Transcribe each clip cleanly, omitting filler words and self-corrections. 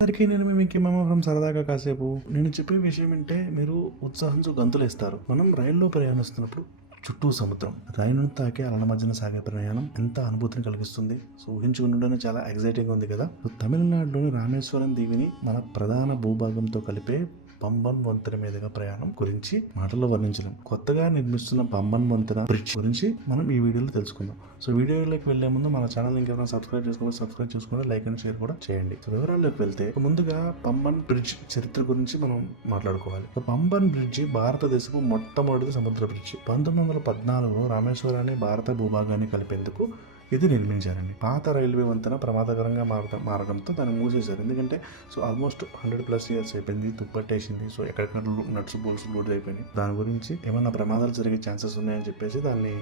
అందరికీ నేను me from సరదాగా కాసేపు నేను చెప్పే విషయం అంటే మీరు ఉత్సాహంతో గంతులేస్తారు. మనం రైల్లో ప్రయాణిస్తున్నప్పుడు చుట్టూ సముద్రం, రైలు తాకే అలల మధ్యన సాగే ప్రయాణం ఎంత అనుభూతిని కలిగిస్తుంది. సో ఊహించుకుంటుంటేనే చాలా ఎగ్జైటింగ్ ఉంది కదా. తమిళనాడులోని రామేశ్వరం దీవిని మన ప్రధాన భూభాగంతో కలిపే పంబన్ వంతెన మీదుగా ప్రయాణం గురించి మాటల్లో వర్ణించలేం. కొత్తగా నిర్మిస్తున్న పంబన్ వంతెన బ్రిడ్జ్ గురించి మనం ఈ వీడియోలో తెలుసుకుందాం. సో వీడియోలోకి వెళ్లే ముందు మన ఛానల్ ఇంకెవరైనా సబ్స్క్రైబ్ చేసుకుని లైక్ అండ్ షేర్ కూడా చేయండి. సో వివరాల్లోకి వెళ్తే ముందుగా పంబన్ బ్రిడ్జ్ చరిత్ర గురించి మనం మాట్లాడుకోవాలి. పంబన్ బ్రిడ్జి భారతదేశపు మొట్టమొదటి సముద్ర బ్రిడ్జి. 1914లో రామేశ్వరాన్ని భారత భూభాగాన్ని కలిపేందుకు ఇది నిర్మించారండి. పాత రైల్వే వంతెన ప్రమాదకరంగా మారడంతో దాన్ని మూసేశారు. ఎందుకంటే సో ఆల్మోస్ట్ 100+ ఇయర్స్ అయిపోయింది, తుప్పట్టేసింది. సో ఎక్కడెక్కడ నట్స్ బోల్స్ లూడ్ అయిపోయినాయి. దాని గురించి ఏమన్నా ప్రమాదాలు జరిగే ఛాన్సెస్ ఉన్నాయని చెప్పేసి దాన్ని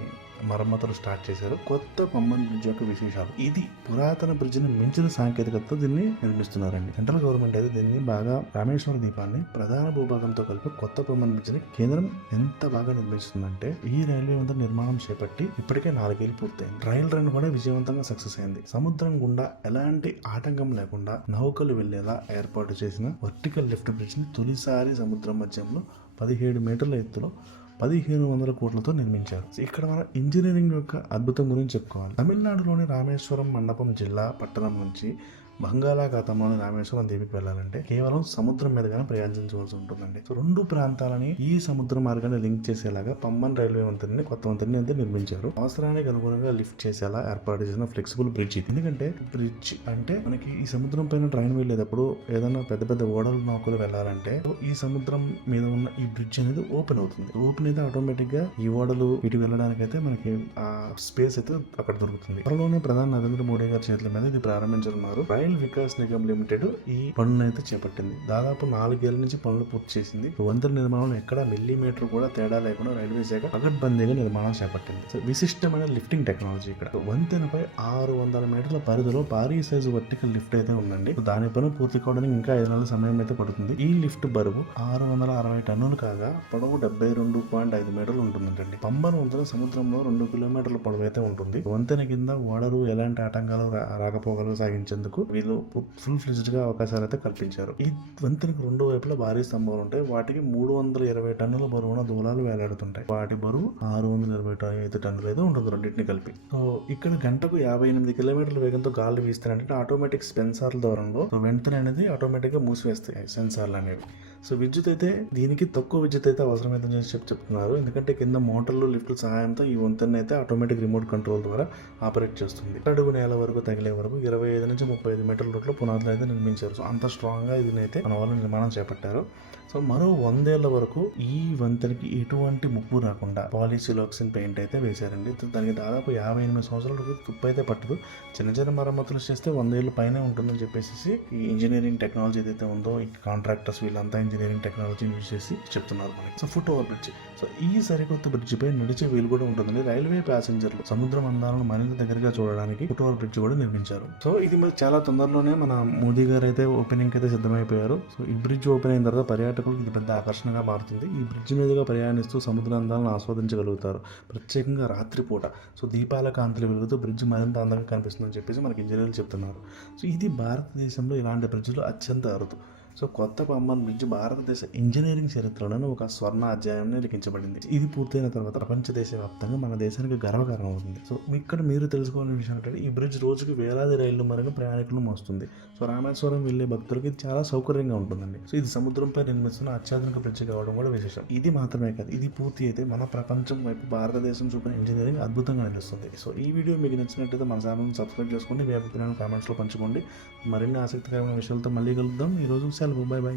మరమ్మతులు స్టార్ట్ చేశారు. కొత్త పంబన్ బ్రిడ్జ్ యొక్క విశేషాలు. ఇది పురాతన బ్రిడ్జిని మించిన సాంకేతికతతో దీన్ని నిర్మిస్తున్నారండి. సెంట్రల్ గవర్నమెంట్ అయితే దీన్ని బాగా రామేశ్వర ద్వీపాన్ని ప్రధాన భూభాగంతో కలిపి కొత్త పంబన్ బ్రిడ్జిని కేంద్రం ఎంత బాగా నిర్మిస్తుందంటే ఈ రైల్వే వంతెన నిర్మాణం చేపట్టి ఇప్పటికే 4 ఏళ్ళు పూర్తయింది. రైల్ రన్ కూడా విజయవంతంగా సక్సెస్ అయింది. సముద్రం గుండా ఎలాంటి ఆటంకం లేకుండా నౌకలు వెళ్లేలా ఏర్పాటు చేసిన వర్టికల్ లిఫ్ట్ బ్రిడ్జ్ ని తొలిసారి సముద్రం మధ్యంలో 17 మీటర్ల ఎత్తులో 1500 కోట్లతో నిర్మించారు. ఇక్కడ మన ఇంజనీరింగ్ యొక్క అద్భుతం గురించి చెప్పుకోవాలి. తమిళనాడులోని రామేశ్వరం మండపం జిల్లా పట్టణం నుంచి బంగాళాఖాతంలోని రామేశ్వరం దీవికి వెళ్ళాలంటే కేవలం సముద్రం మీదగానే ప్రయాణించవలసి ఉంటుందండి. సో 2 ప్రాంతాలని ఈ సముద్ర మార్గాన్ని లింక్ చేసేలాగా పంబన్ రైల్వే వంతెనని కొత్త వంతెనని అయితే నిర్మించారు. అవసరానికి అనుగుణంగా లిఫ్ట్ చేసేలా ఏర్పాటు చేసిన ఫ్లెక్సిబుల్ బ్రిడ్జ్. ఎందుకంటే బ్రిడ్జ్ అంటే మనకి ఈ సముద్రం పైన ట్రైన్ వెళ్ళేటప్పుడు ఏదైనా పెద్ద పెద్ద ఓడలు నౌకలు వెళ్ళాలంటే ఈ సముద్రం మీద ఉన్న ఈ బ్రిడ్జ్ అనేది ఓపెన్ అవుతుంది. ఓపెన్ అయితే ఆటోమేటిక్ గా ఈ ఓడలు ఇటు వెళ్ళడానికి అయితే మనకి ఆ స్పేస్ అయితే అక్కడ దొరుకుతుంది. త్వరలోనే ప్రధాని నరేంద్ర మోడీ గారి చేతుల మీద ఇది ప్రారంభించనున్నారు. రైల్ వికాస్ నిగమ్ లిమిటెడ్ ఈ పనులను అయితే చేపట్టింది. దాదాపు 4 ఏళ్ల నుంచి పనులు పూర్తి చేసింది. వంతెన నిర్మాణంలో ఎక్కడ మిల్లీమీటర్ కూడా తేడా లేకుండా రైల్వే శాఖ పకడ్బందీగా నిర్మాణం చేపట్టింది. విశిష్టమైన లిఫ్టింగ్ టెక్నాలజీ. ఇక్కడ వంతెనపై 600 మీటర్ల పరిధిలో భారీ సైజు వర్టికల్ లిఫ్ట్ అయితే ఉందండి. దాని పని పూర్తి కావడానికి ఇంకా 5 నెలల సమయం అయితే పడుతుంది. ఈ లిఫ్ట్ బరువు 660 టన్నులు కాగా పొడవు 72.5 మీటర్లు ఉంటుందండి. పంబన్ వంతెన సముద్రంలో 2 కిలోమీటర్ల పొడవు అయితే ఉంటుంది. వంతెన కింద ఓడలు ఎలాంటి ఆటంకాలు రాకపోకలు సాగించేందుకు వీళ్ళు ఫుల్ ఫ్లెజ్డ్ గా అవకాశాలు అయితే కల్పించారు. ఈ వంతెనకు 2 వైపులా భారీ స్తంభాలు ఉంటాయి. వాటికి 320 టన్నుల బరువున దూలాలు వేలాడుతుంటాయి. వాటి బరువు 625 టన్నులు అయితే ఉంటుంది రెండింటిని కలిపి. సో ఇక్కడ గంటకు 58 కిలోమీటర్ల వేగంతో గాలి వీస్తారంటే ఆటోమేటిక్ సెన్సార్ల దూరంలో వంతెన అనేది ఆటోమేటిక్ గా మూసివేస్తాయి సెన్సార్లు అనేవి. సో విద్యుత్ అయితే దీనికి తక్కువ విద్యుత్ అయితే అవసరమైందని చెప్తున్నారు. ఎందుకంటే కింద మోటార్లు లిఫ్ట్ల సహాయంతో ఈ వంతెన అయితే ఆటోమేటిక్ రిమోట్ కంట్రోల్ ద్వారా ఆపరేట్ చేస్తుంది. అడుగు నేల వరకు తగిలే వరకు 25 నుంచి 35 మీటర్ల లోట్లో పునాదులు అయితే నిర్మించారు. సో అంత స్ట్రాంగ్ గా ఇదినైతే మన వాళ్ళు నిర్మాణం చేపట్టారు. సో మరో 100 ఏళ్ల వరకు ఈ వంతెనకి ఎటువంటి ముప్పు రాకుండా పాలిసిలాక్సిన్ పెయింట్ అయితే వేశారండి. దానికి దాదాపు 58 సంవత్సరాల తుప్పు అయితే పట్టదు. చిన్న చిన్న మరమ్మతులు చేస్తే 100 ఏళ్ళు పైనే ఉంటుందని చెప్పేసి ఈ ఇంజనీరింగ్ టెక్నాలజీ ఏదైతే ఉందో ఈ కాంట్రాక్టర్స్ వీళ్ళంతా ఇంజనీరింగ్ టెక్నాలజీని యూజ్ చేసి చెప్తున్నారు మనకి. So foot over bridge. So ఈ సరికొత్త బ్రిడ్జ్ పై నడిచే వీలు కూడా ఉంటుందండి. రైల్వే ప్యాసింజర్లు సముద్రం అందాలను మరింత దగ్గరగా చూడడానికి ఫుట్ ఓవర్ బ్రిడ్జ్ కూడా నిర్మించారు. సో ఇది మరి చాలా తొందరలోనే మన మోదీ గారు అయితే ఓపెనింగ్ అయితే సిద్ధమైపోయారు. సో ఈ బ్రిడ్జ్ ఓపెన్ అయిన తర్వాత పర్యాటకులకు ఇది పెద్ద ఆకర్షణగా మారుతుంది. ఈ బ్రిడ్జ్ మీదుగా ప్రయాణిస్తూ సముద్ర అందాలను ఆస్వాదించగలుగుతారు, ప్రత్యేకంగా రాత్రిపూట. సో దీపాల కాంతులు వెలుగుతూ బ్రిడ్జ్ మరింత అందంగా కనిపిస్తుందని చెప్పేసి మనకి ఇంజనీర్లు చెప్తున్నారు. సో ఇది భారతదేశంలో ఇలాంటి బ్రిడ్జ్లు అత్యంత అరుదు. సో కొత్త పంబన్ బ్రిడ్జ్ భారతదేశ ఇంజనీరింగ్ చరిత్రలోనే ఒక స్వర్ణ అధ్యాయాన్ని లిఖించబడింది. ఇది పూర్తయిన తర్వాత ప్రపంచ దేశ వ్యాప్తంగా మన దేశానికి గర్వకారణం అవుతుంది. సో ఇక్కడ మీరు తెలుసుకోవాల్సిన విషయం ఏంటంటే ఈ బ్రిడ్జ్ రోజుకి వేలాది రైళ్లు మరియు ప్రయాణికులు మోస్తుంది. సో రామేశ్వరం వెళ్లే భక్తులకి ఇది చాలా సౌకర్యంగా ఉంటుందండి. సో ఇది సముద్రంపై నిర్మిస్తున్న అత్యాధునిక బ్రిడ్జ్ కావడం కూడా విశేషం. ఇది మాత్రమే కాదు, ఇది పూర్తి అయితే మన ప్రపంచం వైపు భారతదేశం చూపిన ఇంజనీరింగ్ అద్భుతంగా నిలుస్తుంది. సో ఈ వీడియో మీకు నచ్చినట్లయితే మన ఛానల్ సబ్స్క్రైబ్ చేసుకోండి. మీ అభిప్రాయాలను కామెంట్స్లో పంచుకోండి. మరిన్ని ఆసక్తికరమైన విషయాలతో మళ్ళీ కలుద్దాం. ఈ రోజు సెలవు. By by.